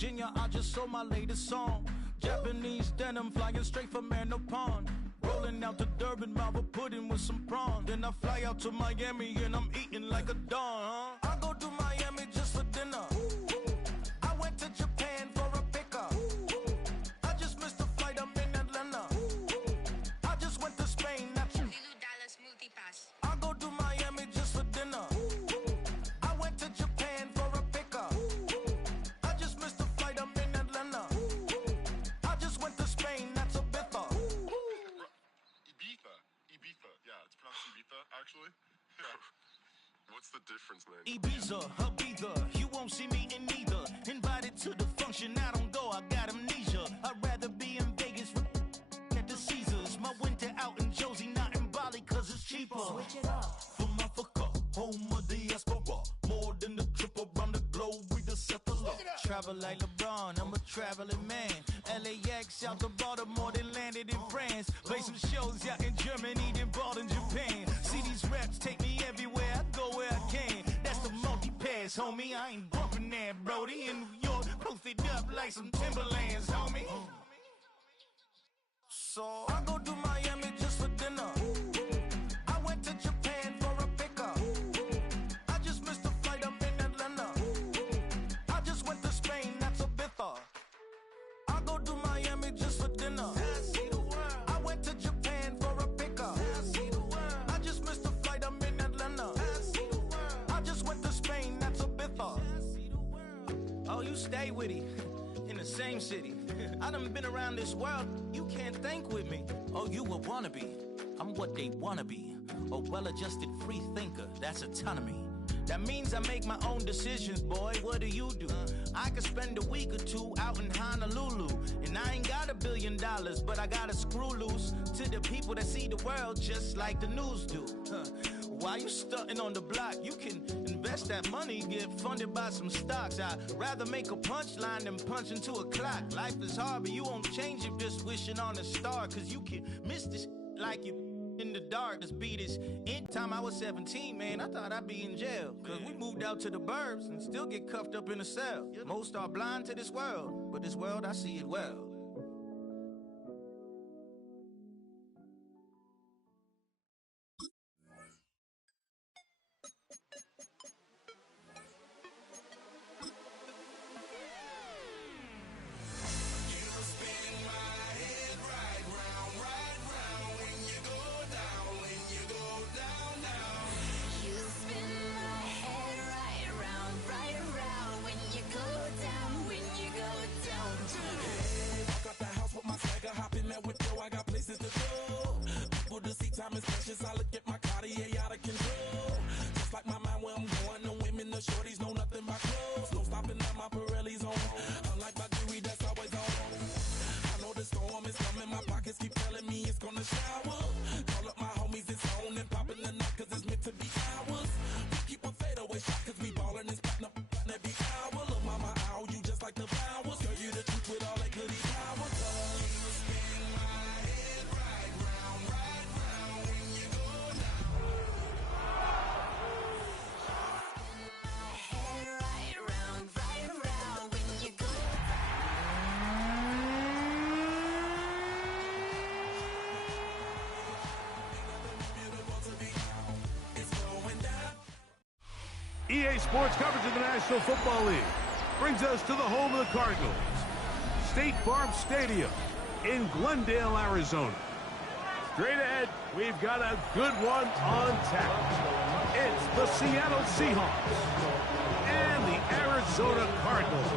Virginia, I just sold my latest song. Japanese denim flying straight from Manopon. Rolling out to Durban, Malva pudding with some prawn. Then I fly out to Miami and I'm eating like a don. I go to Miami just for dinner. I went to Japan for a pickup. I just missed the flight, I'm in Atlanta. I just went to Spain, that's $1 smoothie pass. I go to Miami just for dinner. I went to Japan for a pickup. I just missed the flight, I'm in Atlanta. I just went to Spain, that's a bither. Ibiza. Yeah, it's pronounced Ibiza, actually. What's the difference, man? Ibiza, Ibiza, you won't see me in neither. Invited to the function, I don't go, I got amnesia. I'd rather be in Vegas at the Caesars. My winter out in Josie, not in Bali, cause it's cheaper. Switch it up. From Africa, home of the diaspora. More than the trip around the globe, we the settler. Travel like LeBron, I'm a traveling man. LAX out to Baltimore, then landed in France. Play some shows out in Germany, then bought in Japan. See these reps take me everywhere, I go where I can. That's the multi-pass, homie. I ain't bumping that, Brody. In New York, posted up like some Timberlands, homie. So I go to Miami just for dinner. I went to Japan for a pickup. I just missed the flight, I'm in Atlanta. I just went to Spain, that's a bither. I go to Miami just for dinner. I went to Japan for a pickup. I just missed the flight, I'm in Atlanta. I just went to Spain, that's a bither. Oh, you stay with it. In the same city. I done been around this world, you can't think with me. Oh, you a wannabe, I'm what they wanna be. A well-adjusted free thinker, that's autonomy. That means I make my own decisions, boy, what do you do? I could spend a week or two out in Honolulu. And I ain't got $1 billion, but I got a screw loose to the people that see the world just like the news do. While you stunting on the block, you can invest that money, get funded by some stocks. I'd rather make a punchline than punch into a clock. Life is hard, but you won't change it just wishing on a star. Cause you can miss this like you in the dark. This beat is in time I was 17, man, I thought I'd be in jail. Cause we moved out to the burbs and still get cuffed up in a cell. Most are blind to this world, but this world I see it well. Time is precious, I look at my Cartier out of control. Just like my mind where I'm going, the women, the shorties know nothing but clothes. No stopping at my Pirelli's on. Unlike my jewelry that's always on. I know the storm is coming, my pockets keep telling me it's gonna shower. Call up my homies, it's on and popping the night cause it's meant to be ours. We keep a fadeaway shot cause we ballin' and spotting up every hour. Look mama, ow, you just like the flowers. Girl, you the truth with all that goody powers. You spin my head right round, when you go down. Head right round, when you go EA Sports coverage of the National Football League brings us to the home of the Cardinals, State Farm Stadium in Glendale, Arizona. Straight ahead, we've got a good one on tap. It's the Seattle Seahawks and the Arizona Cardinals.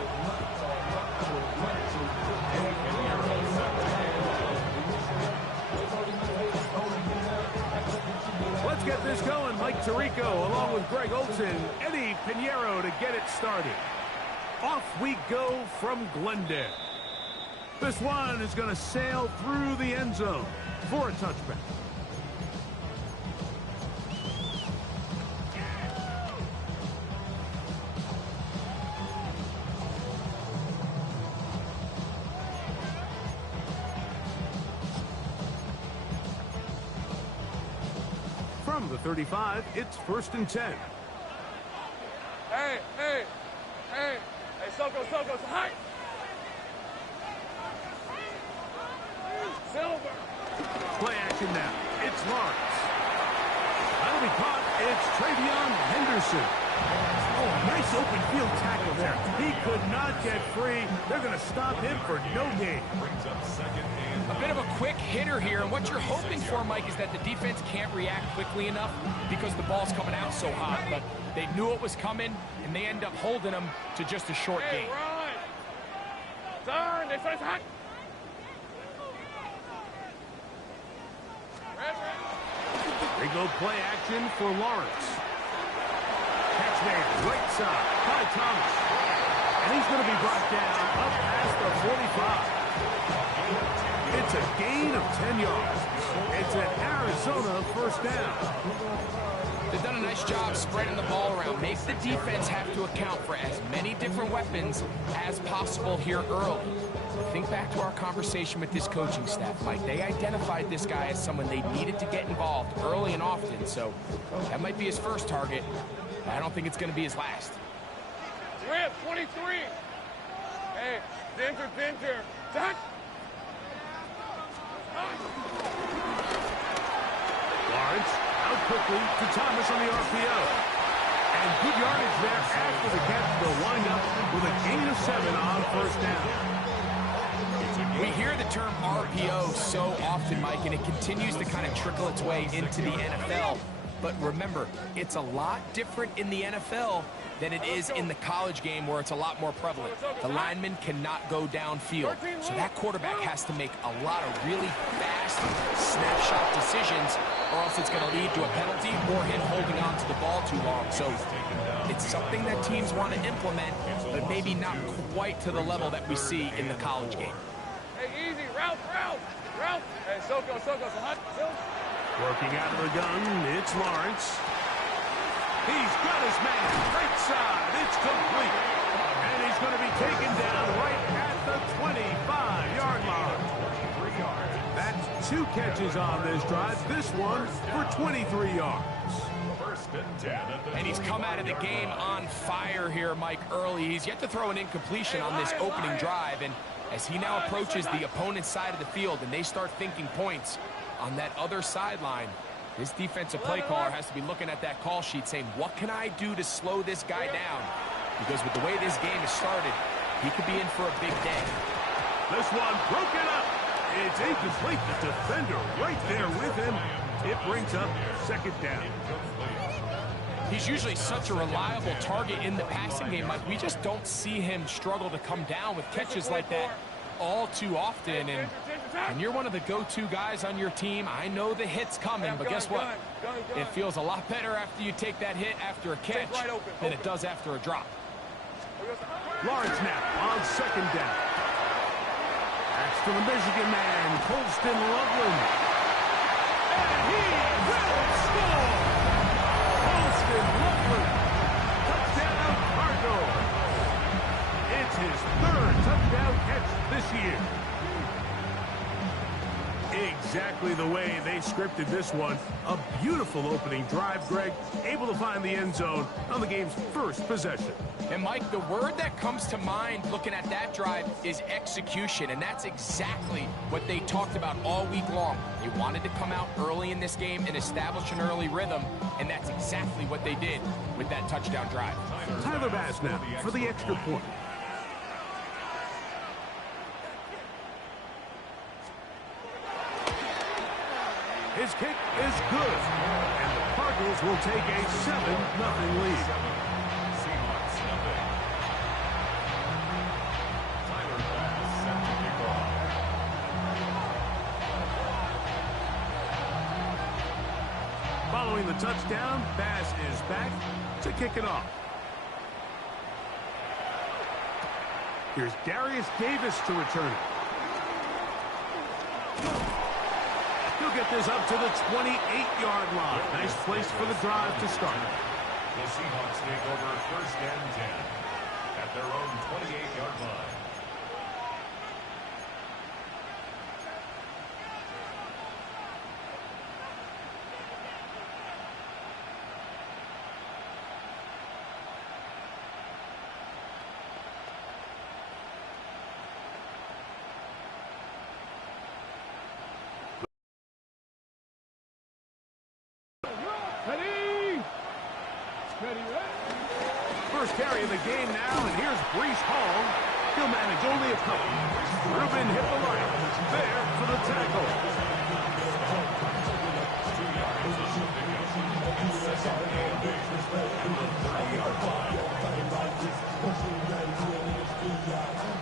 Let's get this going. Mike Tirico along with Greg Olson, Eddie Pinheiro to get it started. Off we go from Glendale. This one is going to sail through the end zone for a touchback. From the 35, it's 1st and 10. Hey, Soko, hi! Play action now. It's Lawrence. That'll be caught. It's Travion Henderson. Oh, nice open field tackle there. He could not get free. They're going to stop him for no gain. A bit of a quick hitter here, and what you're hoping for, Mike, is that the defense can't react quickly enough because the ball's coming out so hot. But they knew it was coming, and they end up holding them to just a short gain. Turn, this is hot. They go play action for Lawrence. Catch made right side by Thomas. And he's going to be brought down up past the 45. It's a gain of 10 yards. It's an Arizona first down. They've done a nice job spreading the ball around. Makes the defense have to account for as many different weapons as possible here early. Think back to our conversation with this coaching staff, Mike. They identified this guy as someone they needed to get involved early and often, so that might be his first target. I don't think it's going to be his last. Rip, 23. Hey, Dinter. Duck. Lawrence out quickly to Thomas on the RPO. And good yardage there after the catch. They'll wind up with a gain of 7 on first down. We hear the term RPO so often, Mike, and it continues to kind of trickle its way into the NFL. But remember, it's a lot different in the NFL than it is in the college game where it's a lot more prevalent. The lineman cannot go downfield, so that quarterback has to make a lot of really fast snapshot decisions, or else it's going to lead to a penalty or him holding on to the ball too long. So it's something that teams want to implement, but maybe not quite to the level that we see in the college game. Hey, easy, route. Hey, Soko, so hot. Working out of the gun, it's Lawrence. He's got his man, right side, it's complete. And he's going to be taken down right at the 25-yard line. That's 2 catches on this drive, this one for 23 yards. And he's come out of the game on fire here, Mike, early. He's yet to throw an incompletion on this opening drive, and as he now approaches the opponent's side of the field and they start thinking points on that other sideline, this defensive play caller has to be looking at that call sheet saying, what can I do to slow this guy down? Because with the way this game has started, he could be in for a big day. This one broken up. It's incomplete. The defender right there with him. It brings up second down. He's usually such a reliable target in the passing game. Like, we just don't see him struggle to come down with catches like that all too often. And you're one of the go-to guys on your team. I know the hit's coming, but guess what? It feels a lot better after you take that hit after a catch than it does after a drop. Lawrence now on second down. That's to the Michigan man, Colston Loveland. And he will score! Colston Loveland, touchdown Cardinals. It's his 3rd touchdown catch this year. Exactly the way they scripted this one. A beautiful opening drive, Greg. Able to find the end zone on the game's first possession. And, Mike, the word that comes to mind looking at that drive is execution, and that's exactly what they talked about all week long. They wanted to come out early in this game and establish an early rhythm, and that's exactly what they did with that touchdown drive. Tyler Bass now for the extra point. His kick is good, and the Cardinals will take a 7-0 lead. Following the touchdown, Bass is back to kick it off. Here's Darius Davis to return it. He'll get this up to the 28-yard line. Nice place for the drive to start. The Seahawks take over 1st and 10 at their own 28-yard line. Ready. Ready. First carry of the game now, and here's Breece Hall. He'll manage only a couple. Reuben hit the line. There for the tackle.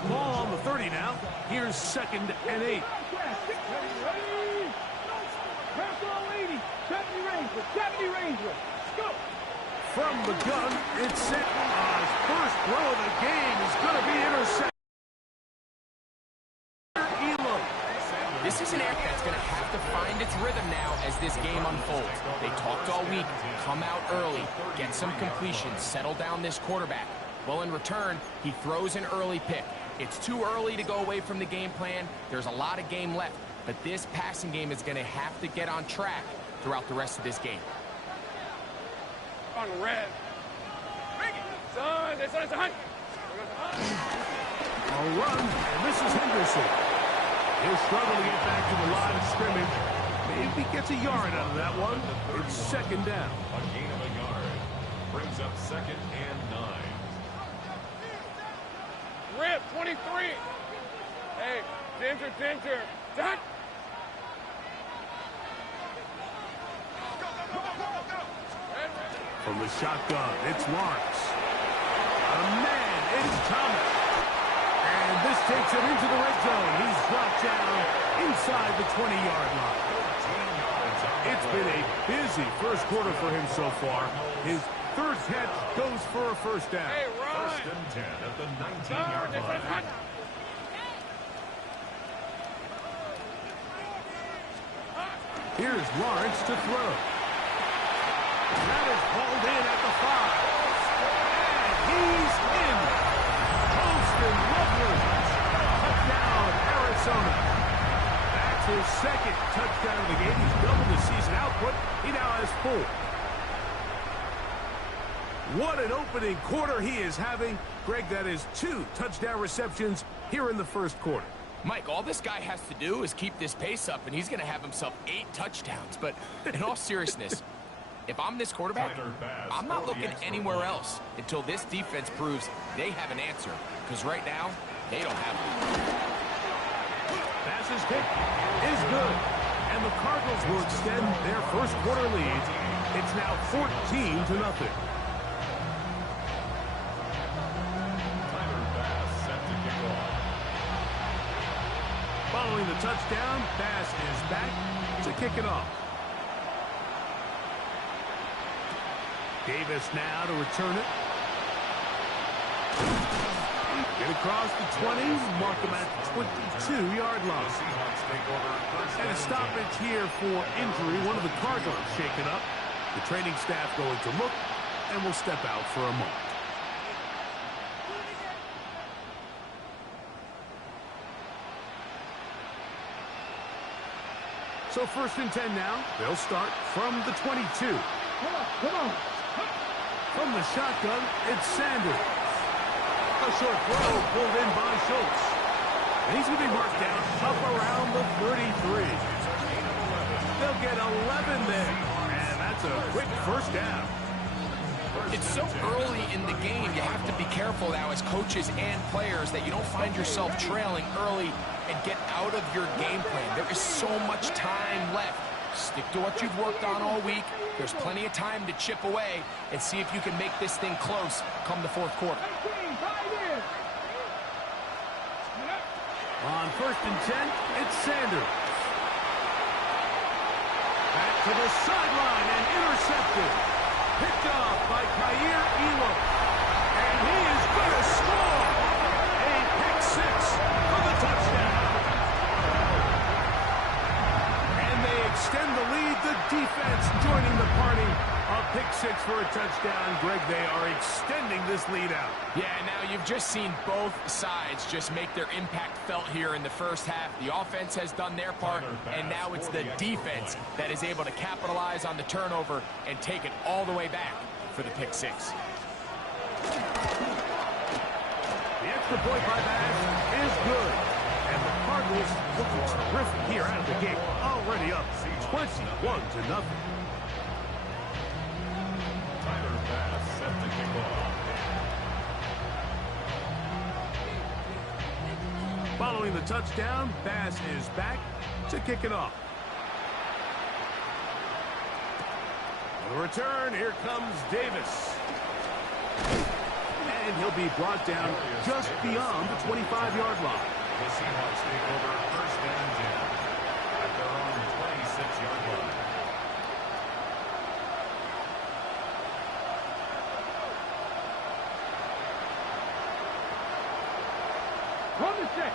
Ball on the 30 now. Here's 2nd and 8. From the gun, it's set. His first throw of the game is going to be intercepted. This is an area that's going to have to find its rhythm now as this game unfolds. They talked all week, come out early, get some completions, settle down this quarterback. Well, in return, he throws an early pick. It's too early to go away from the game plan. There's a lot of game left, but this passing game is going to have to get on track throughout the rest of this game. On red. Son, it's a hunt. A run, and this is Henderson. He'll struggle to get back to the line of scrimmage. Maybe gets a yard out of that one. It's 2nd down. A gain of a yard. Brings up 2nd and 9. Rip, 23. Hey, Ginger. Done. From the shotgun, it's Lawrence. A man, it's Thomas. And this takes him into the red zone. He's brought down inside the 20-yard line. It's been a busy first quarter for him so far. His 3rd catch goes for a 1st down. Hey, run. 1st and 10 at the 19-yard line. Here's Lawrence to throw. That is hauled in at the 5. And he's in. Holston Loveland. Touchdown, Arizona. That's his 2nd touchdown of the game. He's doubled his season output. He now has 4. What an opening quarter he is having. Greg, that is 2 touchdown receptions here in the first quarter. Mike, all this guy has to do is keep this pace up, and he's going to have himself 8 touchdowns. But in all seriousness, if I'm this quarterback, I'm not looking anywhere else until this defense proves they have an answer. Because right now, they don't have one. Pass's kick is good. And the Cardinals will extend their first quarter lead. It's now 14-0. Following the touchdown, Bass is back to kick it off. Davis now to return it. Get across the 20, mark him at the 22-yard line. And a stoppage here for injury. One of the Cardinals shaken up. The training staff going to look and will step out for a moment. So 1st and 10 now. They'll start from the 22. Come on. From the shotgun, it's Sanders. A short throw pulled in by Schultz. And he's going to be marked down up around the 33. They'll get 11 there. And that's a quick 1st down. It's so early in the game, you have to be careful now as coaches and players that you don't find yourself trailing early and get out of your game plan. There is so much time left. Stick to what you've worked on all week. There's plenty of time to chip away and see if you can make this thing close come the 4th quarter. On 1st and 10, it's Sanders. Back to the sideline and intercepted. Picked off by Kaiir Elam. And he is going to score. A pick 6 for the touchdown. And they extend the lead. The defense joining the party. A pick 6 for a touchdown. Greg, they are extending this lead out. Yeah, now you've just seen both sides just make their impact felt here in the first half. The offense has done their part, and now it's the defense that is able to capitalize on the turnover and take it all the way back for the pick 6. The extra point by Bass is good. And the Cardinals looking terrific here out of the gate. Already up 21-0. Following the touchdown, Bass is back to kick it off. The return, here comes Davis. And he'll be brought down just beyond the 25-yard line. The Seahawks take over first and 10 at their own 26-yard line.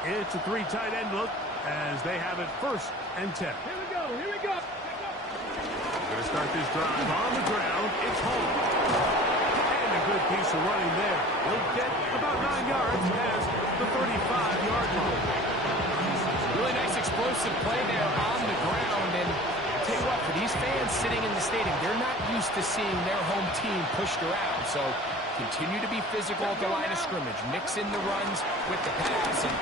It's a three tight end look as they have it first and 10. Here we go. Here we go. We're going to start this drive on the ground. It's home. And a good piece of running there. He'll get about 9 yards past the 35-yard line. Really nice explosive play there on the ground. And I'll tell you what, for these fans sitting in the stadium, they're not used to seeing their home team pushed around. So continue to be physical at the line of scrimmage. Mix in the runs with the pass. And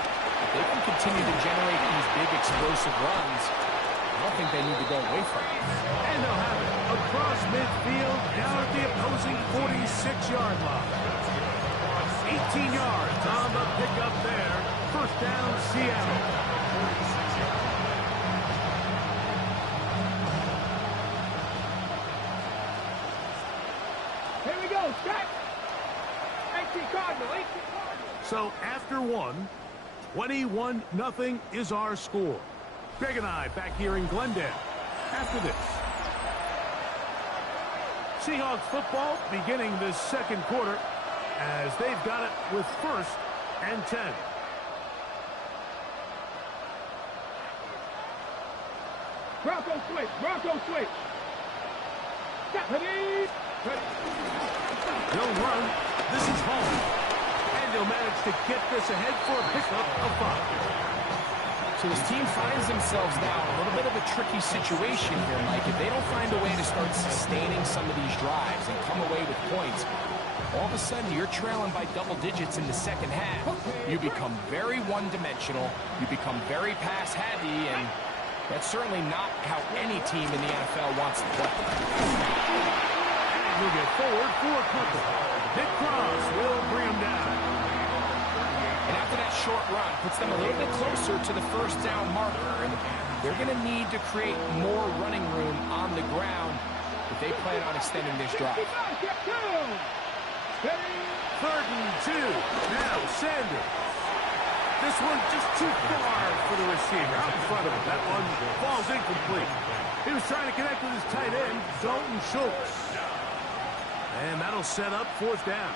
if they can continue to generate these big explosive runs, I don't think they need to go away from it. And they'll have it across midfield down at the opposing 46-yard line. 18 yards on the pickup there. First down, Seattle. Here we go. Scott. 18 Cardinal. 18 Cardinal. So after one, 21-0 is our score. Greg and I back here in Glendale after this. Seahawks football beginning this second quarter as they've got it with first and 10. Bronco switch. Bronco switch. Ready. He'll run. This is home. And they'll manage to get this ahead for a pickup of 5. So this team finds themselves now in a little bit of a tricky situation here, Mike. If they don't find a way to start sustaining some of these drives and come away with points, all of a sudden you're trailing by double digits in the second half. You become very one-dimensional. You become very pass-heavy, and that's certainly not how any team in the NFL wants to play. And he'll get forward for a couple. Nick Cross will bring him down. And after that short run, puts them a little bit closer to the first down marker. And they're going to need to create more running room on the ground if they plan on extending this drive. 3rd and 2. Now Sanders. This one just too far for the receiver. Out in front of him. That one falls incomplete. He was trying to connect with his tight end, Dalton Schultz. And that'll set up 4th down.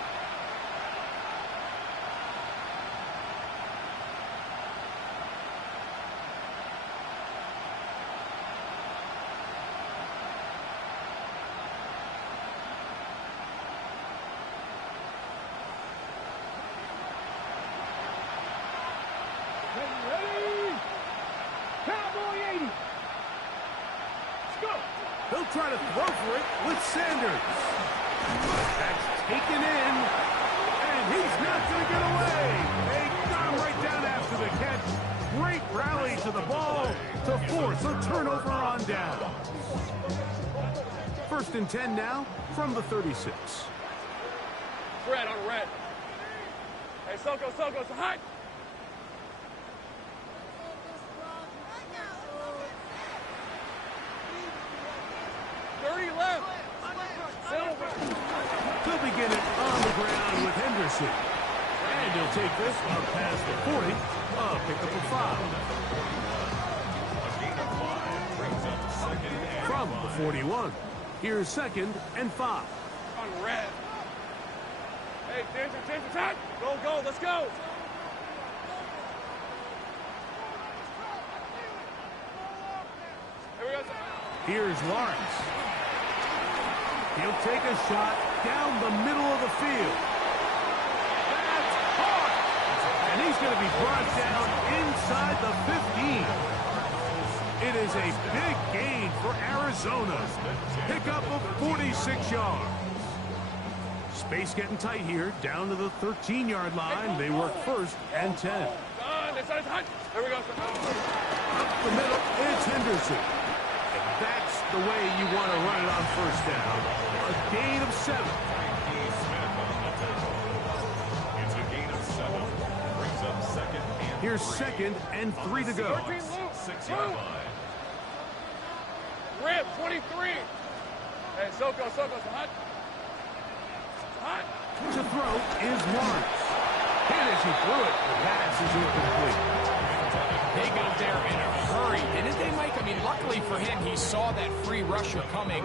They'll try to throw for it with Sanders. That's taken in, and he's not going to get away. They got him right down after the catch. Great rally to the ball to force a turnover on down. 1st and 10 now from the 36. Red on red. Hey, Soko, it's hot. They'll begin it on the ground with Henderson. And he'll take this up past the 40. Pick up a 5. From the 41. Here's 2nd and 5. On red. Hey, Ginger, attack. Go, let's go. Here we go. Here's Lawrence. He'll take a shot down the middle of the field. That's hard. And he's going to be brought down inside the 15. It is a big gain for Arizona. Pickup of 46 yards. Space getting tight here, down to the 13-yard line. They work 1st and 10. Here we go. Up the middle, it's Henderson. And that's the way you want to run it on 1st down. A gain of 7. It's a gain of 7. Brings up 2nd and Here's 2nd and 3 to go. 13 Luke. 6-yard line. Rip, 23. Hey, Soko, hot. Hot. To throw is Lawrence. Hit as he threw it. The pass is incomplete. They got there in a hurry, didn't they, Mike? I mean, luckily for him, he saw that free rusher coming,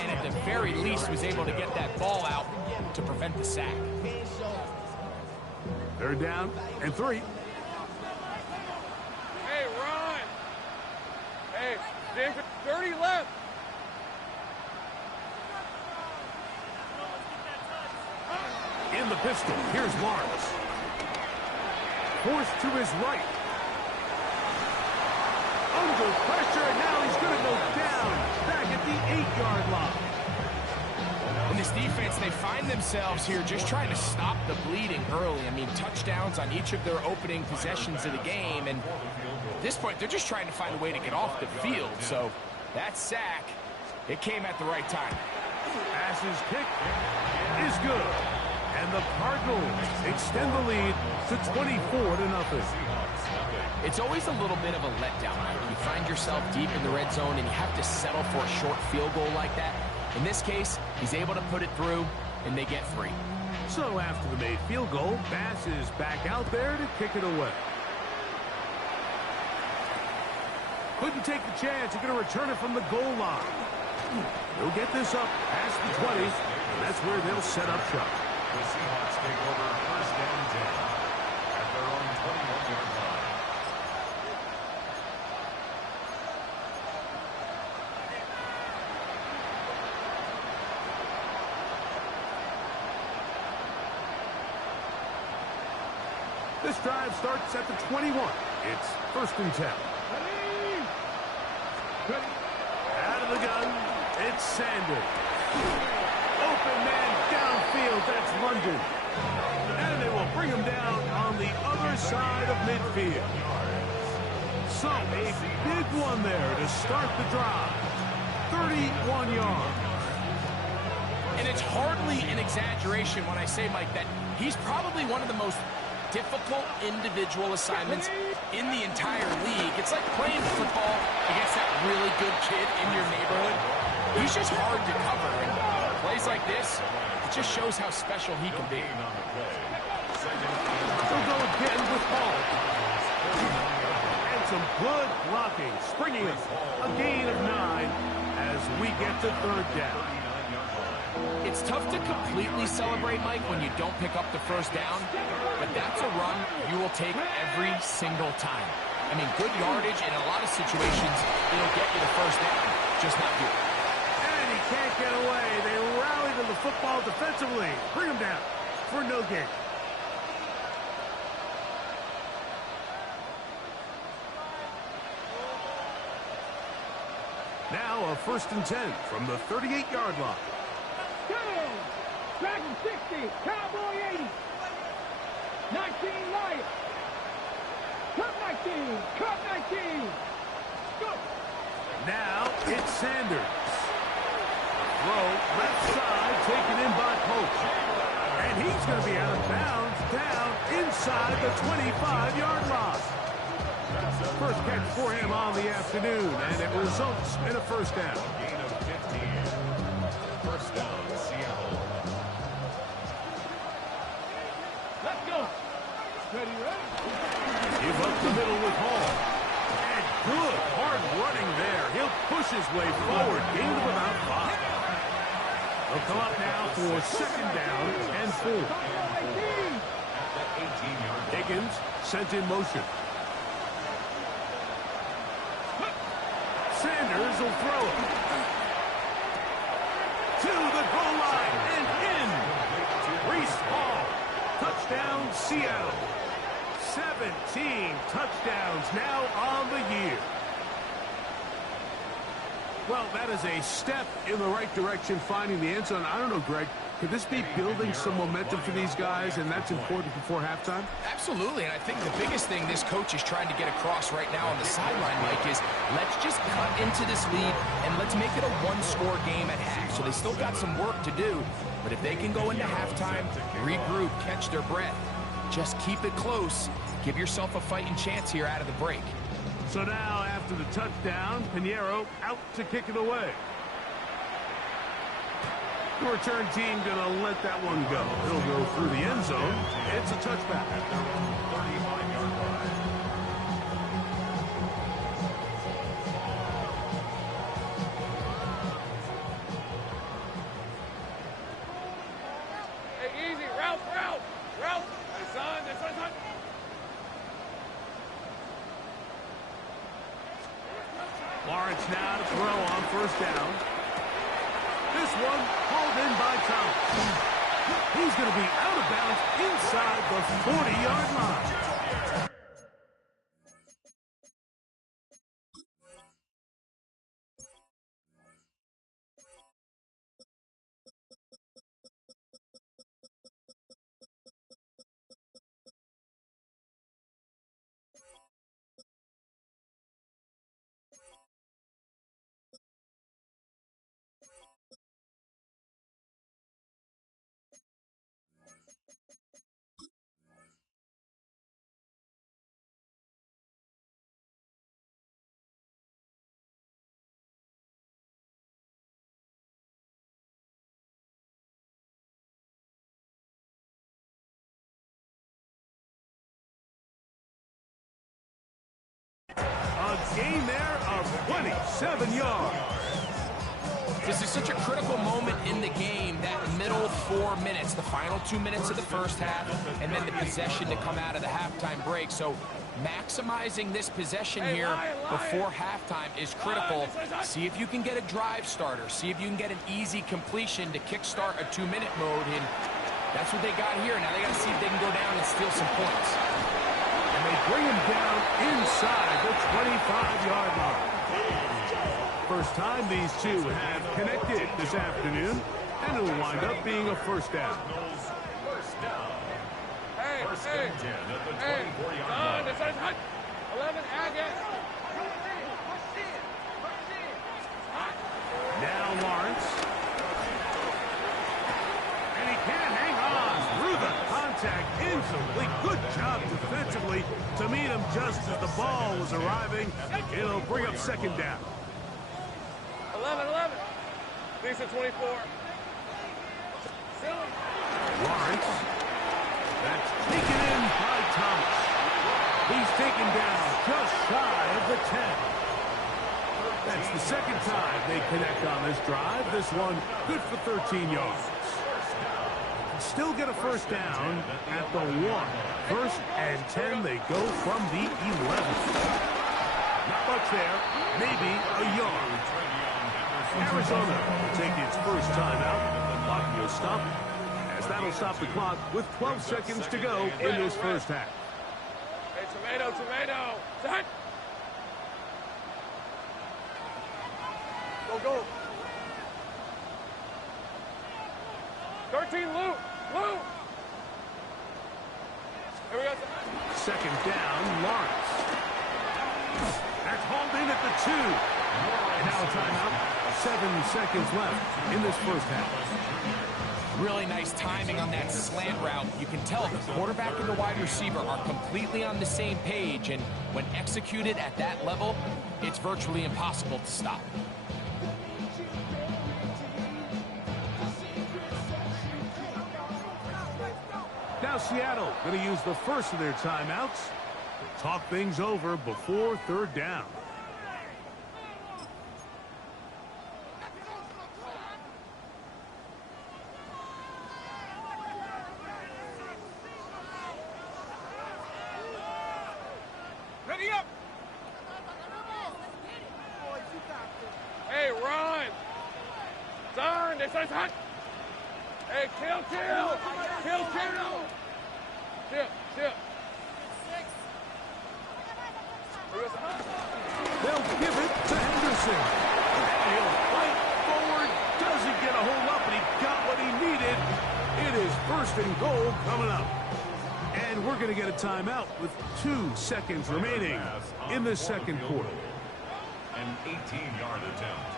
and at the very least was able to get that ball out to prevent the sack. 3rd down and 3. Hey, Ron. Hey, James, 30 left. In the pistol, here's Lawrence. Forced to his right. Under pressure, and now he's going to go down. Back at the 8-yard line. In this defense, they find themselves here just trying to stop the bleeding early. I mean, touchdowns on each of their opening possessions of the game, and at this point, they're just trying to find a way to get off the field. So that sack, it came at the right time. Pass's kick is good. And the Cardinals extend the lead to 24-0. It's always a little bit of a letdown. You find yourself deep in the red zone and you have to settle for a short field goal like that. In this case, he's able to put it through, and they get 3. So after the made field goal, Bass is back out there to kick it away. Couldn't take the chance. He's going to return it from the goal line. He'll get this up past the 20, and that's where they'll set up shop. The Seahawks take over 1st and 10 at their own 21-yard line. This drive starts at the 21. It's 1st and 10. Out of the gun, it's Sanders. Open man downfield, that's London. And they will bring him down on the other side of midfield. So a big one there to start the drive. 31 yards. And it's hardly an exaggeration when I say, Mike, that he's probably one of the most difficult individual assignments in the entire league. It's like playing football against that really good kid in your neighborhood. He's just hard to cover, and plays like this, it just shows how special he can be. They'll go again with Hall. And some good blocking, springing us a gain of 9 as we get to 3rd down. It's tough to completely celebrate, Mike, when you don't pick up the 1st down, but that's a run you will take every single time. I mean, good yardage in a lot of situations, it'll get you the 1st down, just not here. And he can't get away. They rally to the football defensively. Bring him down for no gain. Now a 1st and 10 from the 38-yard line. Dragon 60, Cowboy 80, 19 Lions, Cup 19, Cup 19, go! Now it's Sanders. Throw left side, taken in by Pope. And he's going to be out of bounds down inside the 25-yard line. First catch for him on the afternoon, and it results in a 1st down. Gain of 15. 1st down, Seattle. Let's go! Ready? Give up the middle with Hall. And good hard running there. He'll push his way forward. Gain of about 5. They'll come up now for 2nd down and 4. At the 18-yard line. Higgins sent in motion. Sanders will throw it. To the goal line and in. Breece Hall. Touchdown, Seattle. 17 touchdowns now on the year. Well, that is a step in the right direction, finding the end zone. I don't know, Greg. Could this be building some momentum for these guys, and that's important before halftime? Absolutely, and I think the biggest thing this coach is trying to get across right now on the sideline, Mike, is let's just cut into this lead and let's make it a one-score game at half. So they still got some work to do, but if they can go into halftime, regroup, catch their breath, just keep it close, Give yourself a fighting chance here out of the break. So now, after the touchdown, Pinheiro out to kick it away. The return team going to let that one go. It'll go through the end zone. It's a touchback. Hey, easy. Route. It's on. Lawrence now to throw on first down. This one hauled in by Thomas. He's going to be out of bounds inside the 40-yard line. A gain there of 27 yards. This is such a critical moment in the game, that middle 4 minutes, the final 2 minutes of the first half, and then the possession to come out of the halftime break. So maximizing this possession here before halftime is critical. See if you can get a drive starter. See if you can get an easy completion to kickstart a 2-minute mode, and that's what they got here. Now they got to see if they can go down and steal some points. And they bring him down inside the 25-yard line. First time these two have connected this afternoon, and it'll wind up being a first down. Hey, First and 10 at the 24-yard line. 11, Agate. Now Lawrence. And he can't hang on through the contact. Incomplete. Good job defensively to meet him just as the ball was arriving. It'll bring up second down. 11. Decent 24. Lawrence. That's taken in by Thomas. He's taken down just shy of the 10. That's the second time they connect on this drive. This one good for 13 yards. Still get a first down at the 1. First and 10, they go from the 11. Not much there, maybe a yard. Arizona will take its first timeout. Clock will stop, as that'll stop the clock with 12 seconds to go in this first half. Hey, tomato. Set. Go. 13, Luke. Here we go. Second down, Lawrence. That's hauled in at the 2. And now a timeout. 7 seconds left in this first half. Really nice timing on that slant route. You can tell the quarterback and the wide receiver are completely on the same page, and when executed at that level, it's virtually impossible to stop. Now Seattle going to use the first of their timeouts to talk things over before third down. Ready up. Hey, run. Turn. This is hot. Hey, kill. Chip. They'll give it to Henderson. And he'll fight forward. Doesn't get a hold up, and he got what he needed. It is first and goal coming up. And we're going to get a timeout with 2 seconds remaining in the second quarter. An 18-yard attempt.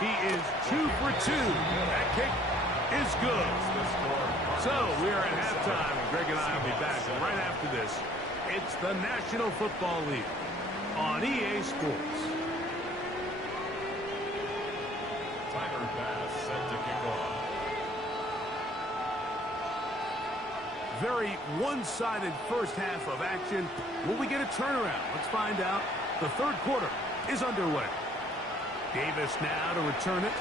He is 2 for 2. That kick is good. So we are at halftime, and Greg and I will be back. And right after this, it's the National Football League on EA Sports. Timer pass set to kick off. Very one-sided first half of action. Will we get a turnaround? Let's find out. The third quarter is underway. Davis now to return it.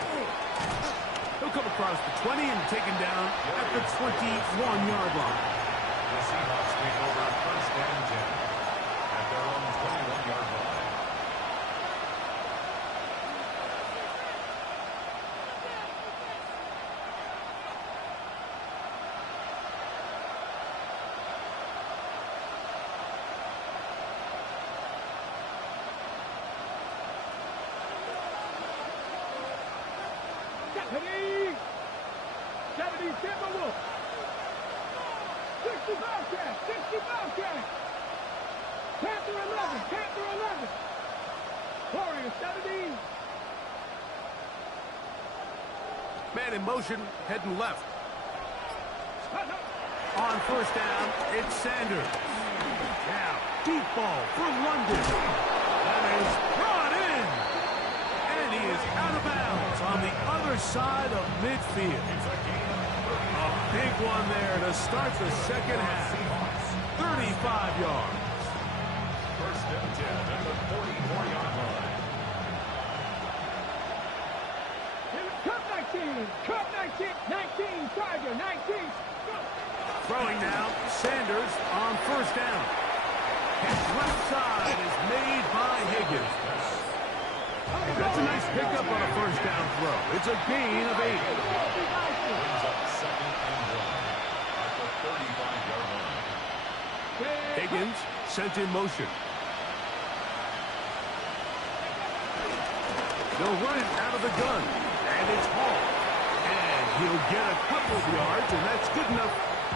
He'll come across the 20 and taken down at the 21-yard line. The Seahawks take over first and 10 at their own 21-yard line. Man in motion, heading left. On first down, it's Sanders. Now, deep ball for London. That is brought in. And he is out of bounds on the other side of midfield. A big one there to start the second half. 35 yards. First and 10 at the 44-yard line. Cup 19, 19, Tiger, 19. Throwing now, Sanders on first down. His left side is made by Higgins. That's a nice pickup on a first down throw. It's a gain of 8. Brings up second and 1 at the 35-yard line. Higgins sent in motion. They'll run it out of the gun. And it's Hall. And he'll get a couple of yards, and that's good enough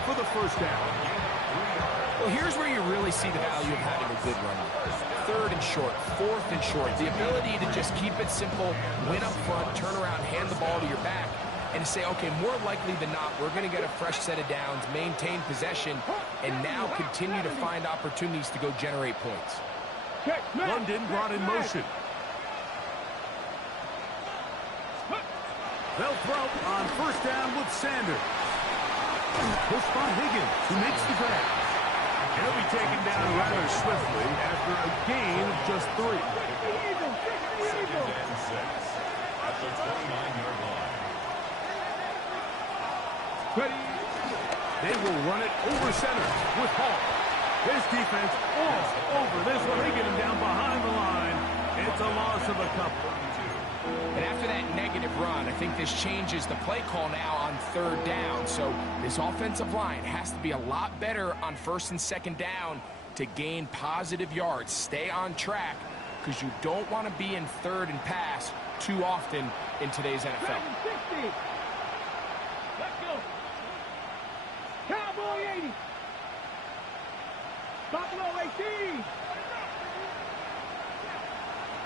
for the first down. Well, here's where you really see the value of having a good run. Third and short, fourth and short. The ability to just keep it simple, win up front, turn around, hand the ball to your back, and to say, okay, more likely than not, we're going to get a fresh set of downs, maintain possession, and now continue to find opportunities to go generate points. London brought in motion. They'll throw on first down with Sanders. Pushed by Higgins, who makes the grab. He'll be taken down rather swiftly after a gain of just 3. Second and 6 at the 29-yard line. They will run it over center with Hall. His defense all over this one. They get him down behind the line. It's a loss of a couple. And after that negative run, I think this changes the play call now on third down. So this offensive line has to be a lot better on first and second down to gain positive yards. Stay on track because you don't want to be in third and pass too often in today's NFL. 60. Let's go. Cowboy 80. Buffalo 18.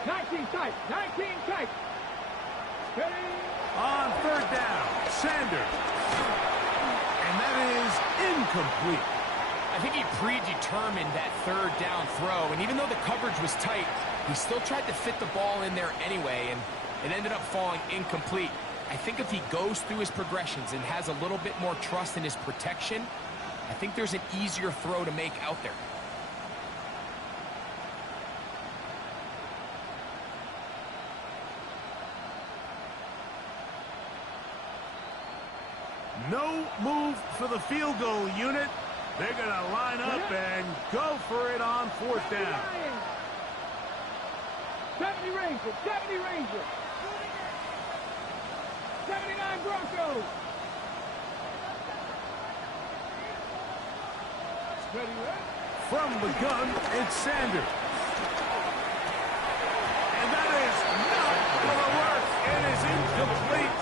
19 tight. 19 tight. Ready? On third down, Sanders. And that is incomplete. I think he predetermined that third down throw, and even though the coverage was tight, he still tried to fit the ball in there anyway, and it ended up falling incomplete. I think if he goes through his progressions and has a little bit more trust in his protection, I think there's an easier throw to make out there. No move for the field goal unit. They're going to line up and go for it on fourth down. 70 Rangers, 70 Rangers. 79 Broncos. Ready, right? From the gun, it's Sanders. And that is not going to work. It is incomplete.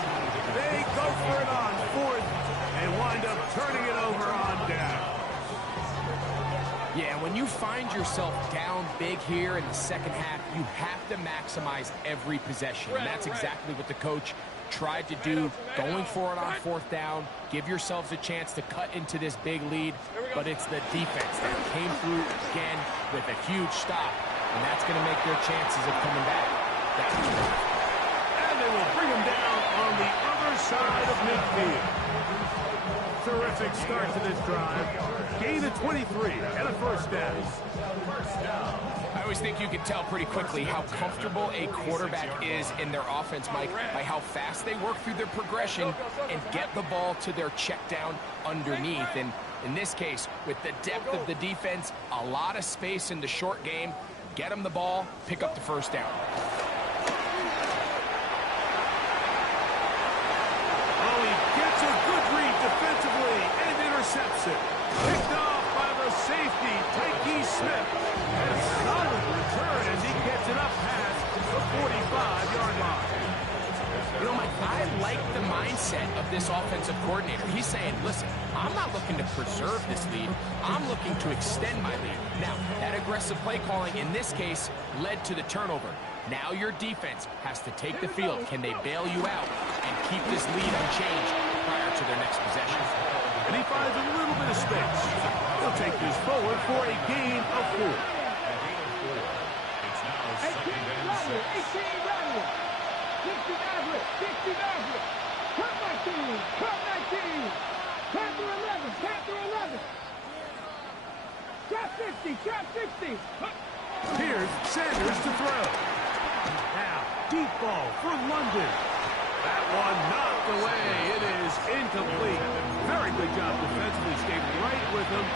They go for it on fourth and wind up turning it over on down. Yeah, when you find yourself down big here in the second half, you have to maximize every possession. And that's exactly what the coach tried to do going for it on 4th down, give yourselves a chance to cut into this big lead, but it's the defense that came through again with a huge stop, and that's going to make their chances of coming back that much better. And they will bring him down on the other side of midfield. Terrific start to this drive. Gain of 23 and a first down. I always think you can tell pretty quickly how comfortable a quarterback is in their offense, Mike, by how fast they work through their progression and get the ball to their check down underneath. And in this case, with the depth of the defense, a lot of space in the short game, get them the ball, pick up the first down. Oh, he gets a good read defensively and intercepts it. Picked off by the safety, Tyke Smith. And a solid return as he gets it up past the 45-yard line. You know, Mike, I like the mindset of this offensive coordinator. He's saying, listen, I'm not looking to preserve this lead. I'm looking to extend my lead. Now, that aggressive play calling in this case led to the turnover. Now your defense has to take the field. Can they bail you out and keep this lead unchanged prior to their next possession? And he finds a little bit of space. He'll take this forward for a gain of 4. 18 Bradley. 60 Maverick. 60 Maverick. Cut 19. Cut 19. Panther 11. Panther 11. Trap 50. Trap 50. Here's Sanders to throw. Now, deep ball for London. That one knocked away. It is incomplete. Very good job defensively. Stayed right with him.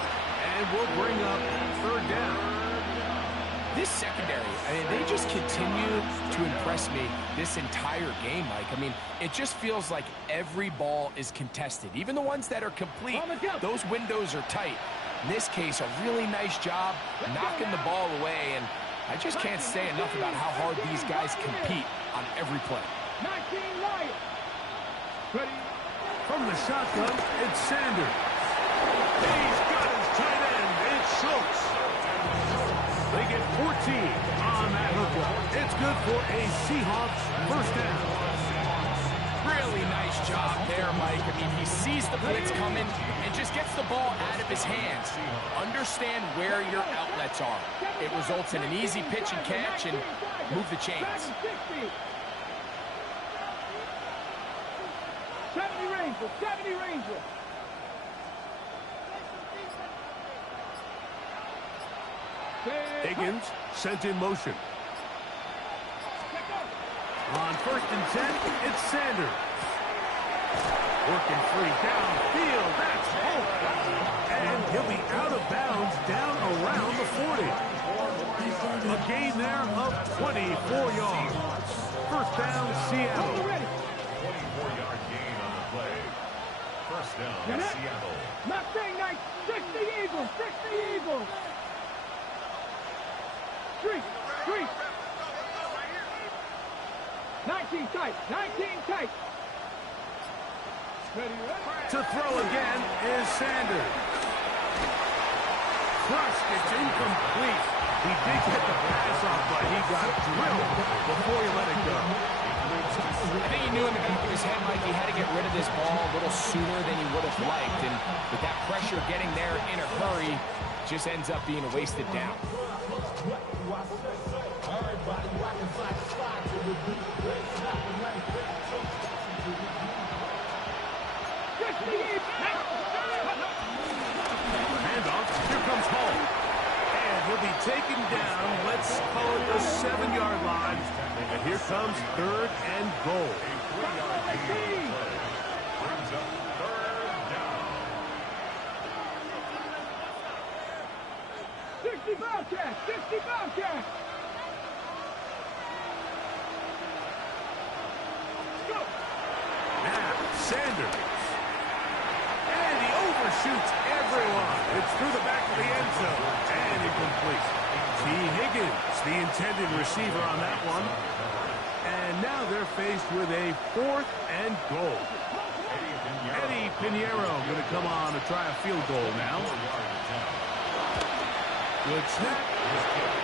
And will bring up 3rd down. This secondary, I mean, they just continue to impress me this entire game, Mike. I mean, it just feels like every ball is contested. Even the ones that are complete, those windows are tight. In this case, a really nice job knocking the ball away, and I just can't say enough about how hard these guys compete on every play. 19 Lions. Ready. From the shotgun, it's Sanders. He's got his tight end. It's Schultz. They get 14 on that hookup. It's good for a Seahawks first down. Really nice job there, Mike. I mean, he sees the blitz coming and just gets the ball out of his hands. Understand where your outlets are. It results in an easy pitch and catch and move the chains. 70 Ranger. 70 Ranger. Higgins sent in motion. On 1st and 10, it's Sanders. Working free downfield. That's Holt. And he'll be out of bounds down around the 40. A gain there of 24 yards. First down, Seattle. 24-yard gain on the play. First down, Seattle. Mustang Knights. 60 Eagles. 60 Eagles. Street. 19 tight. 19 tight. Ready. To throw again is Sanders. Crushed. It's incomplete. He did get the pass off, but he got drilled before he let it go. I think he knew in the back of his head, Mike, he had to get rid of this ball a little sooner than he would have liked. And with that pressure getting there in a hurry, just ends up being a wasted down. Handoff. Here comes Hall. And he'll be taken down. Let's call it the 7-yard line. And here comes 3rd and goal. Brings up 3rd down. 60 Bobcats. 60 Bobcats. Go. Now, Sanders. And he overshoots everyone. It's through the back of the end zone. And incomplete. T. Higgins, the intended receiver on that one. And now they're faced with a 4th and goal. Eddie Pinheiro going to come on to try a field goal now. Good snap.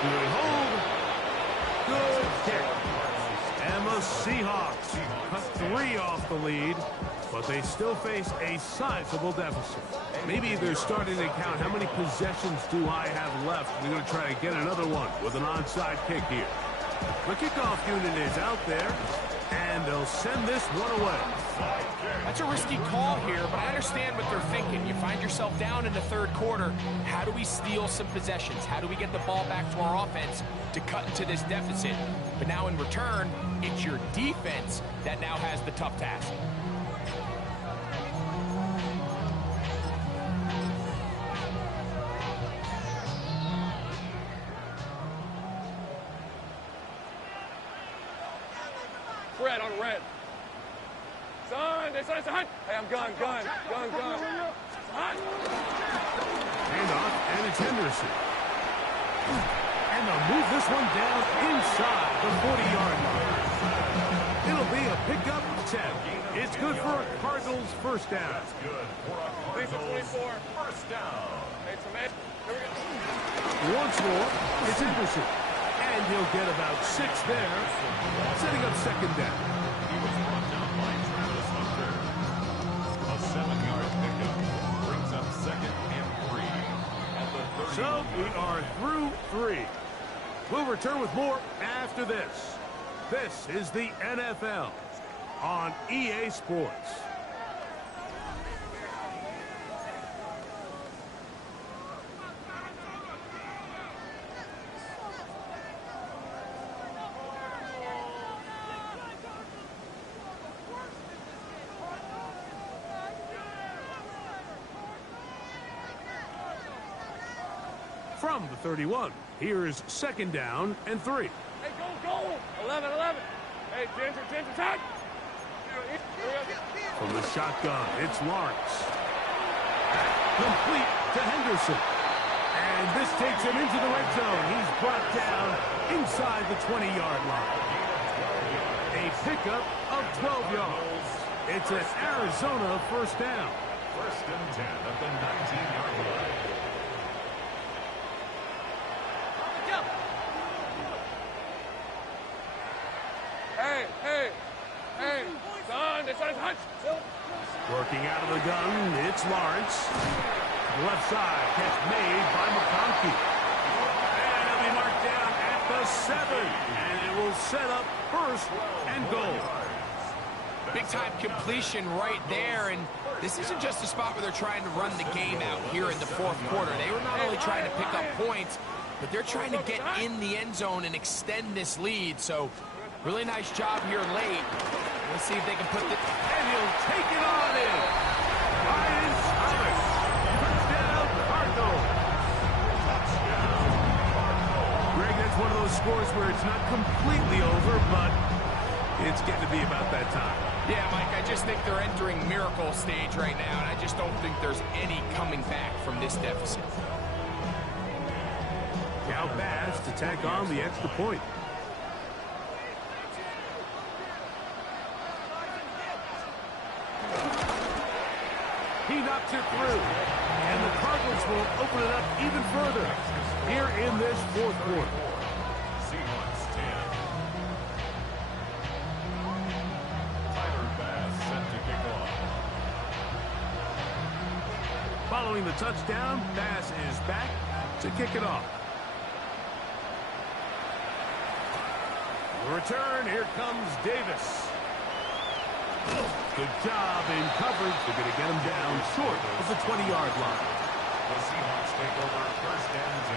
Good hold. Good kick. And the Seahawks cut 3 off the lead, but they still face a sizable deficit. Maybe they're starting to count how many possessions do I have left. They're going to try to get another one with an onside kick here. The kickoff unit is out there, and they'll send this one away. That's a risky call here, but I understand what they're thinking. You find yourself down in the third quarter. How do we steal some possessions? How do we get the ball back to our offense to cut into this deficit? But now in return, it's your defense that now has the tough task. Red on red. Son, son. Hey, I'm gun. Hot. Handoff, and it's Henderson. And they'll move this one down inside the 40-yard line. It'll be a pickup of 10. It's good for a Cardinals first down. That's good for a Cardinals first down. Hey, Tomato. Here we go. Once more, it's Henderson. And he'll get about 6 there, setting up second down. He was brought down by Travis Hunter. A 7-yard pickup brings up 2nd and 3 at the 30. So we are through 3. We'll return with more after this. This is the NFL on EA Sports. From the 31, here's second down and 3. Hey, go. 11. Hey, Ginger, touch. From the shotgun, it's Lawrence. Complete to Henderson. And this takes him into the red zone. He's brought down inside the 20-yard line. A pickup of 12 yards. It's an Arizona first down. 1st and 10 at the 19-yard line. Hey, son, touch. Working out of the gun, it's Lawrence. The left side, catch made by McConkey. And he'll be marked down at the 7. And it will set up 1st and goal. Big-time completion right there, and this isn't just a spot where they're trying to run the game out here in the fourth quarter. They were not only trying to pick up points, but they're trying to get in the end zone and extend this lead. So really nice job here late. Let's see if they can put the... And he'll take it on in. Ryan Thomas. Touchdown, Cardinals. Greg, that's one of those scores where it's not completely over, but it's getting to be about that time. Yeah, Mike, I just think they're entering miracle stage right now, and I just don't think there's any coming back from this deficit. Cal Bass to tack on the extra point. He knocks it through. And the Cardinals will open it up even further here in this fourth quarter. Seahawks 10. Tyler Bass set to kick off. Following the touchdown, Bass is back to kick it off. The return, here comes Davis. Good job in coverage. They're going to get him down short of the 20-yard line. The Seahawks take over 1st and 10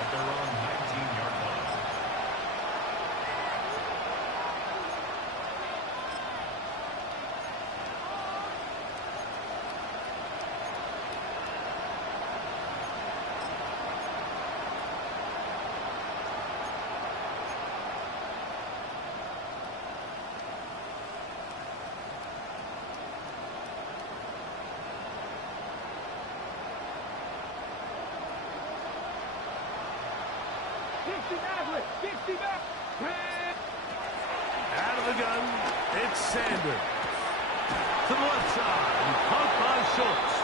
at their own 19-yard line. Out of the gun, it's Sanders. To the left side, and caught by Schultz.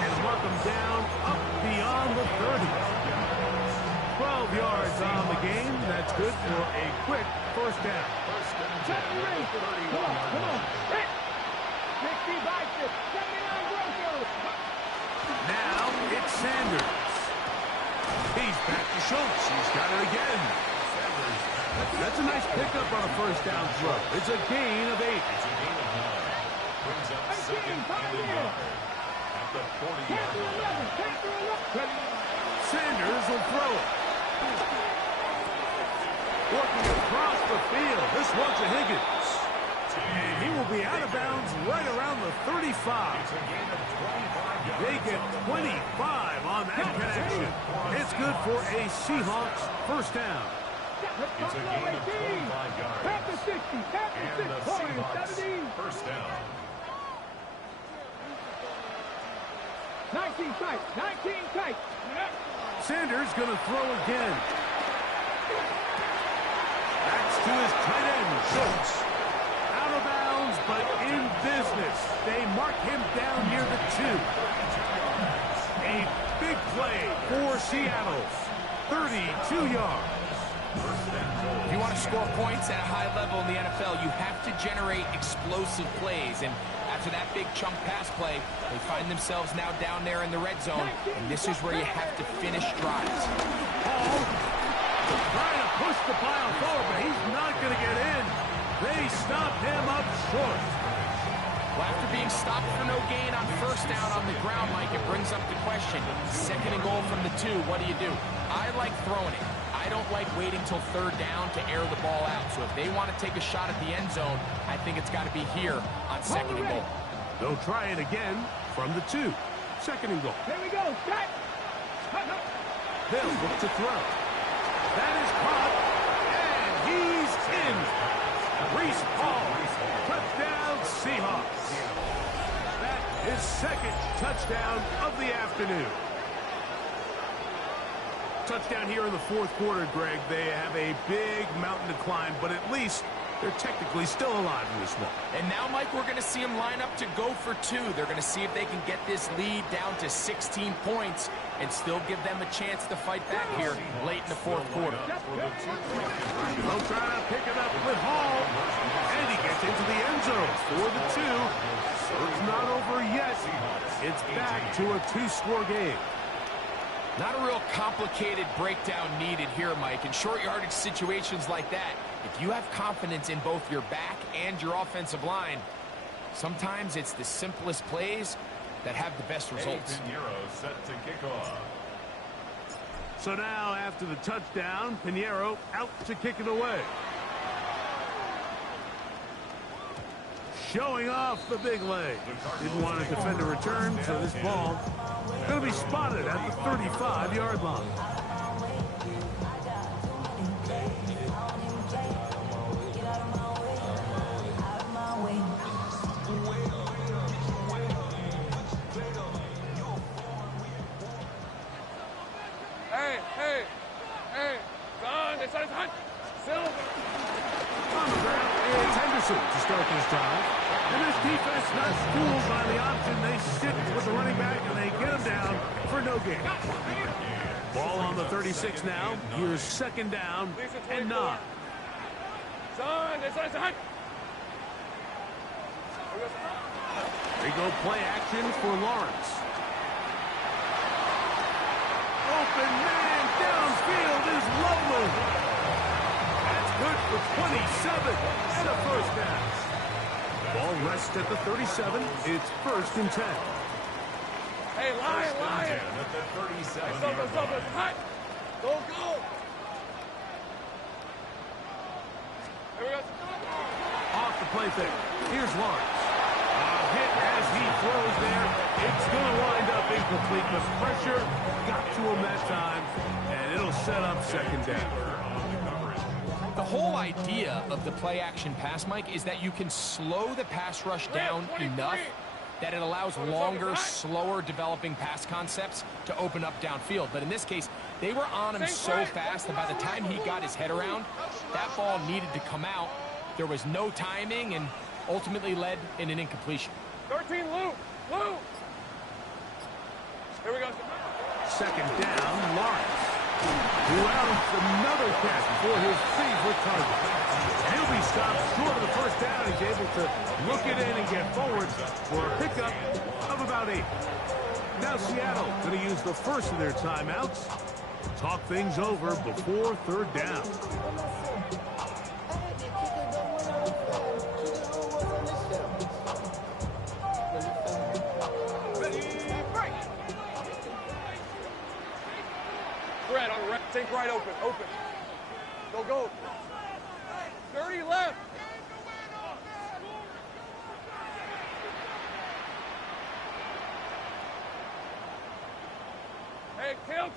And mark him down up beyond the 30. 12 yards on the game. That's good for a quick first down. Check the race. Come on. Hit. 60 biceps. 79 Broncos. Now it's Sanders. He's back to Schultz. He's got it again. That's a nice pickup on a first down throw. It's a gain of 8. It's a gain of 9. Brings up second and 11 at the 40-yard line. Sanders will throw it. Working across the field. This one's to Higgins. And he will be out of bounds right around the 35. It's a gain of 25 yards. They get 25 on that connection. It's good for a Seahawks first down. It's a gain of 25 yards. Tap the 60. Tap the 6. And the Seahawks 17. first down. 19 tight. 19 tight. Sanders going to throw again. That's to his tight end, Schultz. Out of bounds, but in business. They mark him down near the 2. A big play for Seattle. 32 yards. If you want to score points at a high level in the NFL, you have to generate explosive plays. And after that big chunk pass play, they find themselves now down there in the red zone. And this is where you have to finish drives. Hall trying to push the pile forward, but he's not going to get in. They stop him up short. Well, after being stopped for no gain on first down on the ground, Mike, it brings up the question. Second and goal from the 2, what do? I like throwing it. I don't like waiting till third down to air the ball out. So if they want to take a shot at the end zone, I think it's got to be here on second and goal. They'll try it again from the 2. Second and goal. Here we go. Set. They'll look to throw. That is caught, and he's in. Breece Hall, touchdown Seahawks. That is second touchdown of the afternoon. Touchdown here in the fourth quarter, Greg. They have a big mountain to climb, but at least they're technically still alive in this one. And now, Mike, we're going to see them line up to go for 2. They're going to see if they can get this lead down to 16 points and still give them a chance to fight back here late in the fourth quarter. They'll try to pick it up with Hall, and he gets into the end zone for the 2. So it's not over yet. It's back to a 2-score game. Not a real complicated breakdown needed here, Mike. In short yardage situations like that, if you have confidence in both your back and your offensive line, sometimes it's the simplest plays that have the best results. Pinheiro set to kick off. So now, after the touchdown, Pinheiro out to kick it away. Showing off the big leg. Didn't want to defend a return, so this ball going to be spotted at the 35-yard line. Hey, son, they said it's hot. Silver. On the ground is Henderson to start this drive. And this defense not fooled by the option. They sit with the running back and they get him down for no gain. Ball on the 36 now. Here's second down and 9. Son, they said it's hot. They go play action for Lawrence. Open man downfield is Lovely. That's good for 27 and a first down. Ball rests at the 37. It's first and 10. Hey, Lion. At the 37. It's hot. Go. Here we go. Off the play fake. Here's Lawrence. A hit as he throws there. It's going to wind up incomplete. The pressure got to him that time, and it'll set up second down. The whole idea of the play-action pass, Mike, is that you can slow the pass rush down enough that it allows longer, slower developing pass concepts to open up downfield. But in this case, they were on him so fast that by the time he got his head around, that ball needed to come out. There was no timing and ultimately led in an incompletion. 13, Lou. Here we go. Second down, Lawrence. Who else? Another catch for his favorite target. And he'll be stopped short of the first down. He's able to look it in and get forward for a pickup of about 8. Now Seattle going to use the first of their timeouts to talk things over before third down. Fred on right. Take right open. Open. Go, go. 30 left. Hey, kill.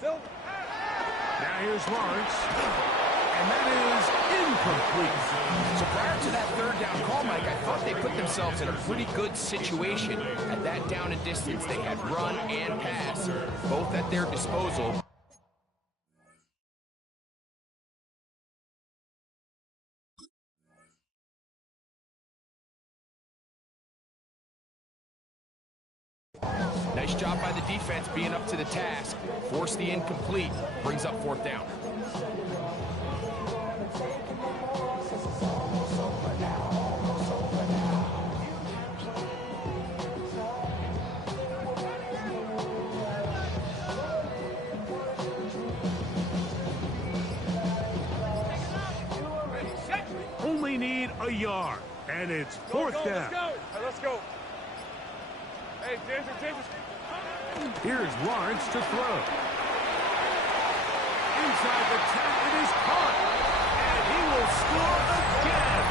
Silver. Now here's Lawrence. And that is incomplete. So prior to that third down call, Mike, I thought they put themselves in a pretty good situation. At that down and distance, they had run and pass, both at their disposal. Nice job by the defense being up to the task. Force the incomplete. Brings up fourth down. Only need a yard. And it's fourth down. Let's go. Hey, James. Here's Lawrence to throw. Inside the 10, it is caught. And he will score again.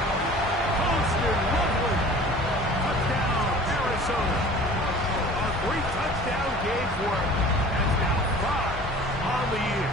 Poston Loveland. Touchdown, Arizona. A 3-touchdown game for him. That's now 5 on the year.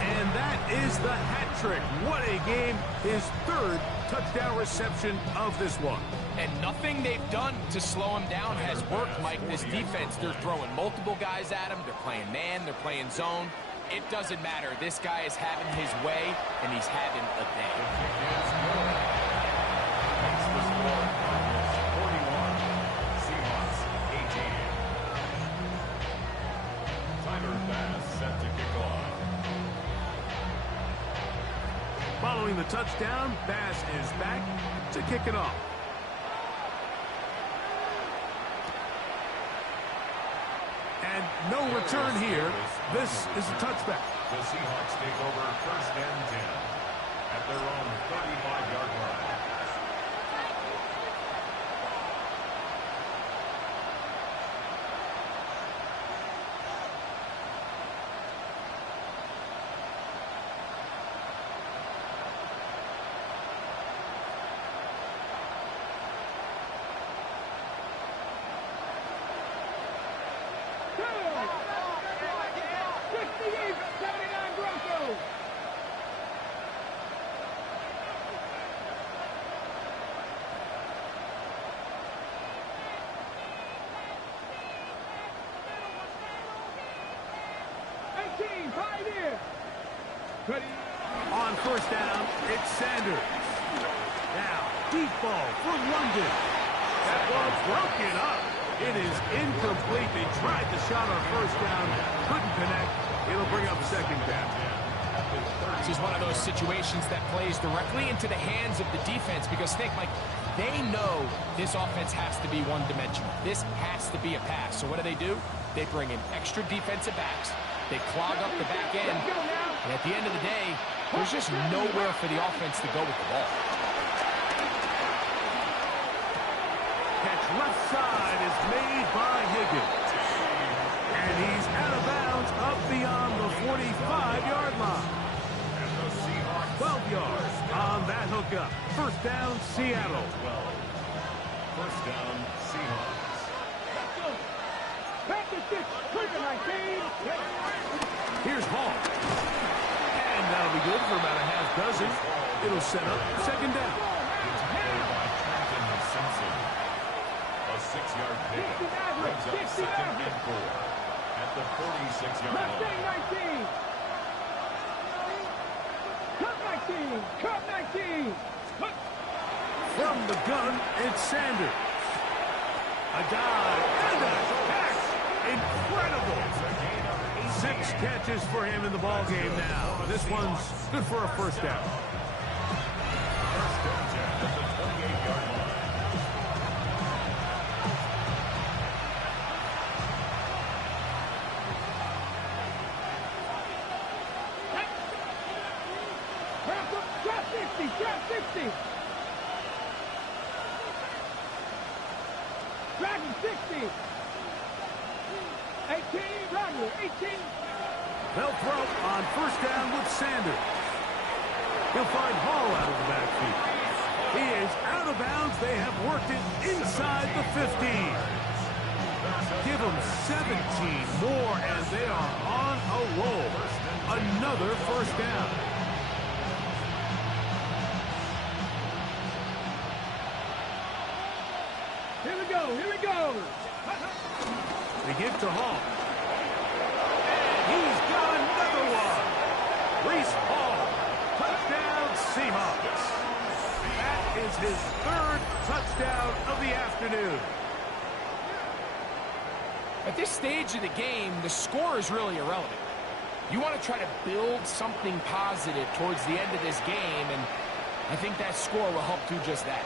And that is the hat trick. What a game. His 3rd touchdown reception of this one. And nothing they've done to slow him down has worked, Mike. This defense, they're throwing multiple guys at him. They're playing man. They're playing zone. It doesn't matter. This guy is having his way, and he's having a day. Makes the score. Cardinals 41, Seahawks 18. Tyler Bass set to kick off. Following the touchdown, Bass is back to kick it off. And no return here. This is a touchback. The Seahawks take over 1st and 10 at their own 35-yard line. On 1st down, it's Sanders. Now, deep ball for London. That ball broken up. It is incomplete. They tried the shot on 1st down. Couldn't connect. It'll bring up 2nd down. This is one of those situations that plays directly into the hands of the defense because, think, Mike, they know this offense has to be one-dimensional. This has to be a pass. So what do? They bring in extra defensive backs. They clog up the back end. And at the end of the day, there's just nowhere for the offense to go with the ball. Catch left side is made by Higgins. And he's out of bounds up beyond the 45-yard line. 12 yards on that hookup. 1st down, Seattle. 1st down, Seahawks. Here's Hall. And that'll be good for about a half dozen. It'll set up 2nd down. It's handled by Trenton Simpson. A 6-yard pickup brings up 2nd and 4 at the 46-yard line. Cut 19. From the gun, it's Sanders. A dive and a Incredible. 6 catches for him in the ball game now. This one's good for a first down. First down, at the 28-yard line. Drop 60, drop 60. Dragon 60. 18, Dragon 18. They'll throw on first down with Sanders. He'll find Hall out of the backfield. He is out of bounds. They have worked it inside the 15. Give them 17 more, and they are on a roll. Another first down. Here we go, here we go. They give to Hall. And he's got another one. Breece Hall. Touchdown, Seahawks. That is his 3rd touchdown of the afternoon. At this stage of the game, the score is really irrelevant. You want to try to build something positive towards the end of this game, and I think that score will help do just that.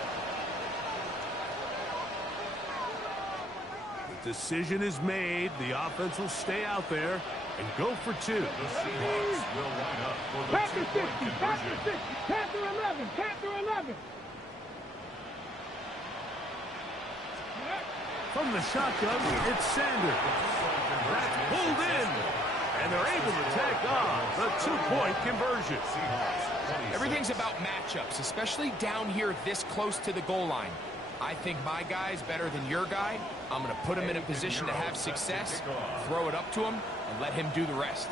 The decision is made. The offense will stay out there and go for 2. The Seahawks will line up for the Panther 60, two-point Panther conversion. 60, Panther 11, Panther 11. From the shotgun, it's Sanders. That's pulled in. And they're able to tack on the 2-point conversion. Everything's about matchups, especially down here this close to the goal line. I think my guy's better than your guy. I'm going to put him in a position to have success, throw it up to him, and let him do the rest.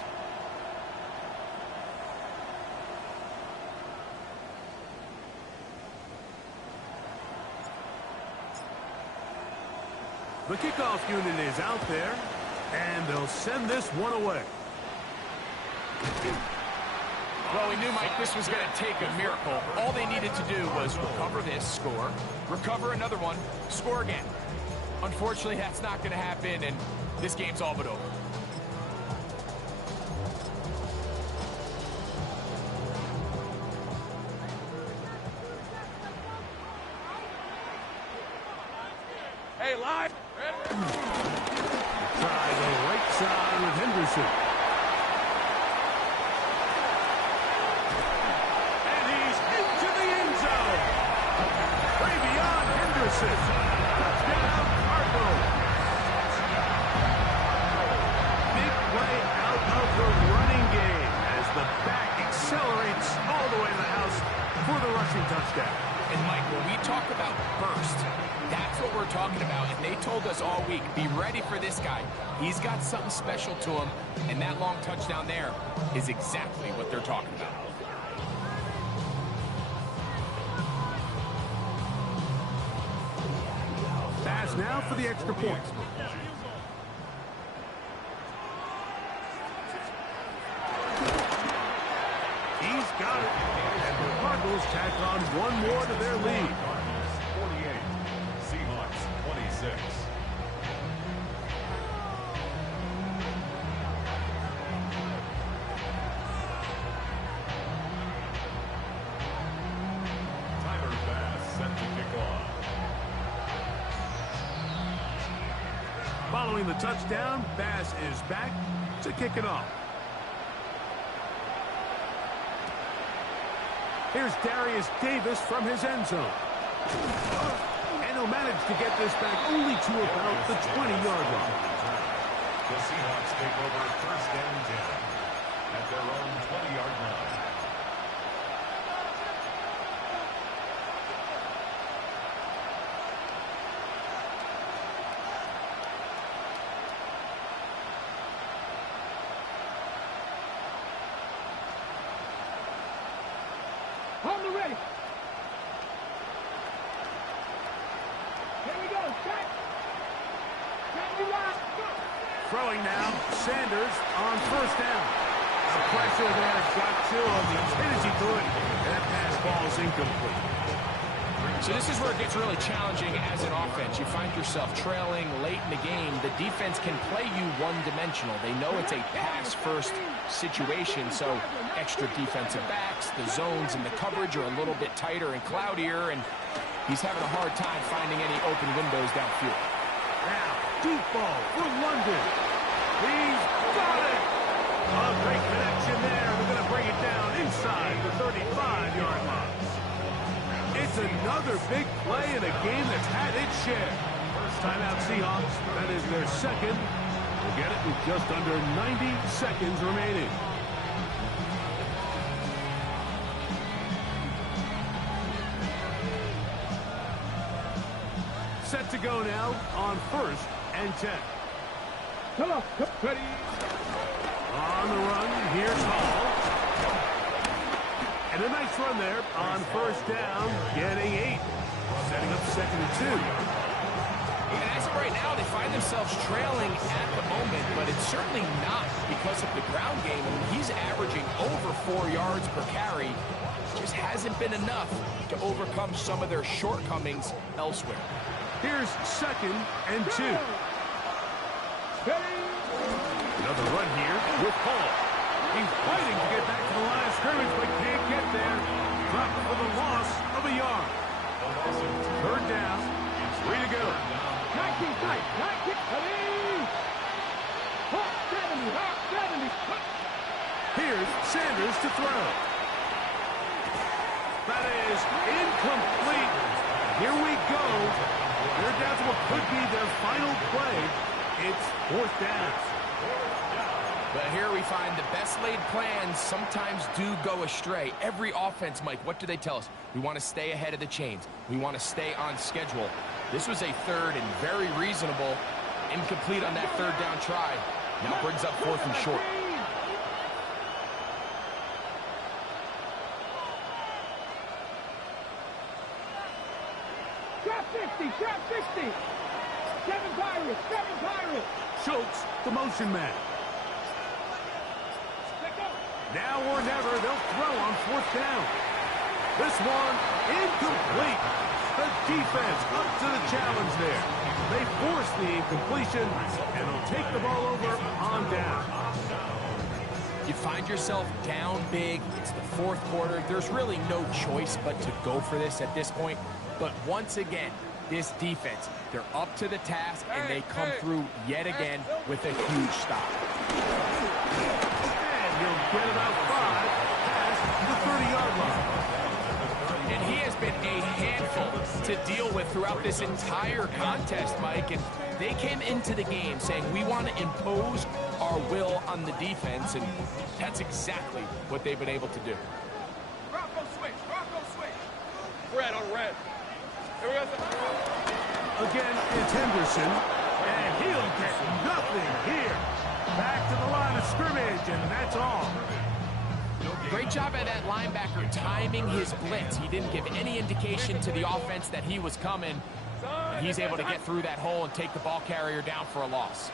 The kickoff unit is out there, and they'll send this one away. Well, we knew, Mike, this was going to take a miracle. All they needed to do was recover this, score, recover another one, score again. Unfortunately, that's not going to happen, and this game's all but over. Hey, live. Try the right side with Henderson. And he's into the end zone. Travion Henderson. Touchdown, Cardinals. Big play out of the running game as the back accelerates all the way to the house for the rushing touchdown. And, Mike, when we talk about burst, that's what we're talking about. And they told us all week, be ready for this guy. He's got something special to him, and that long touchdown there is exactly what they're talking about. Pass now for the extra point. He's got it. And the Cardinals tack on one more to their lead. 48. Seahawks 26. Tyler Bass set to kick off. Following the touchdown, Bass is back to kick it off. Here's Darius Davis from his end zone. And he'll manage to get this back only to about the 20-yard line. The Seahawks take over first and 10 at their own 20-yard line. Hold the ready. Here we go. Check. Check me line. Go. Throwing now, Sanders on first down. The pressure there got to him. The tendency to it. And that pass ball is incomplete. So this is where it gets really challenging as an offense. You find yourself trailing late in the game. The defense can play you one-dimensional. They know it's a pass-first situation, so extra defensive backs, the zones and the coverage are a little bit tighter and cloudier, and he's having a hard time finding any open windows downfield. Now, deep ball for London. He's got it! A great connection there. They're going to bring it down inside the 35-yard line. It's another big play in a game that's had its share. Timeout Seahawks. That is their second. We'll get it with just under 90 seconds remaining. Set to go now on 1st and 10. Come on, ready. On the run, here's Hall. And a nice run there on 1st down, getting 8. Setting up 2nd and 2. And as of right now, they find themselves trailing at the moment, but it's certainly not because of the ground game. I mean, he's averaging over 4 yards per carry. Just hasn't been enough to overcome some of their shortcomings elsewhere. Here's 2nd and 2. Another run here with Hall. He's fighting to get back to the line of scrimmage, but can't get there. Dropped for the loss of a yard. 3rd down. 3 to go. 19 tight. 19. Hawk 70. Hawk 70. Here's Sanders to throw. That is incomplete. Here we go. They're down to what could be their final play. It's 4th down. But here we find the best laid plans sometimes do go astray. Every offense, Mike, what do they tell us? We want to stay ahead of the chains. We want to stay on schedule. This was a 3rd and very reasonable. Incomplete on that 3rd down try. Now brings up 4th and short. Trap 60. Trap 60. 7 Pirates. 7 Pirates. Schultz, the motion man. Now or never, they'll throw on 4th down. This one, incomplete. The defense up to the challenge there. They force the incompletion, and they'll take the ball over on down. You find yourself down big. It's the 4th quarter. There's really no choice but to go for this at this point. But once again, this defense, they're up to the task, and they come through yet again with a huge stop. He'll get about 5 past the 30-yard line. And he has been a handful to deal with throughout this entire contest, Mike. And they came into the game saying, we want to impose our will on the defense, and that's exactly what they've been able to do. Rocco switch. Rocco switch. Red on red. Here we go. Again, it's Henderson, and he'll get nothing here. Back to the line of scrimmage, and that's all. Great job at that linebacker timing his blitz. He didn't give any indication to the offense that he was coming. And he's able to get through that hole and take the ball carrier down for a loss.